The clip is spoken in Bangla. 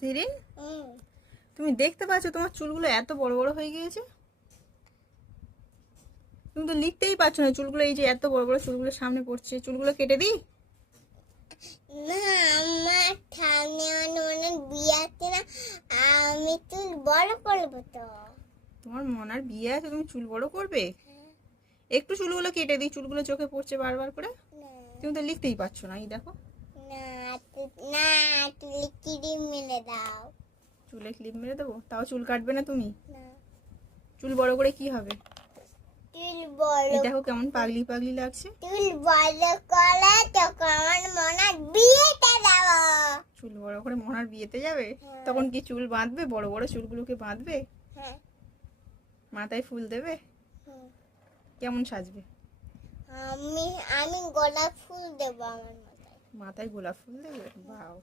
শিরিন তুমি দেখতে পাচ্ছ তোমার চুলগুলো এত বড় বড় হয়ে গিয়েছে? তুমি তো লিখতেই পারছ না চুলগুলো এই যে এত বড় বড় চুলগুলো সামনে পড়ছে। চুলগুলো কেটে দিই? না আমার সামনে মানে বিয়ে আছে না আমি চুল বড় করব তো। তোমার মনার বিয়ে আছে তুমি চুল বড় করবে? একটু চুলগুলো কেটে দিই চুলগুলো চোখে পড়ছে বারবার করে। তুমি তো লিখতেই পারছ না এই দেখো না তু- না তুই ক্রিম মেরে দাও চুলে ক্লিপ মেরে দেবো? তাও চুল কাটবে না তুমি? চুল বড় করে কি হবে? চুল বড় দেখো কেমন পাগলি পাগলি লাগছে। চুল বড় করে তখন আমার মনে হয় বিয়েটা চুল বড় করে মনার বিয়েতে যাবে? হ্যাঁ। তখন কি চুল বাঁধবে? বড় বড় চুলগুলোকে বাঁধবে? হ্যাঁ। মাথায় ফুল দেবে? কেমন সাজবে? আমি আমি গোলাপ ফুল দেবো আমার মাথায়। মাথায় গোলাপ ফুল দেবে? বাও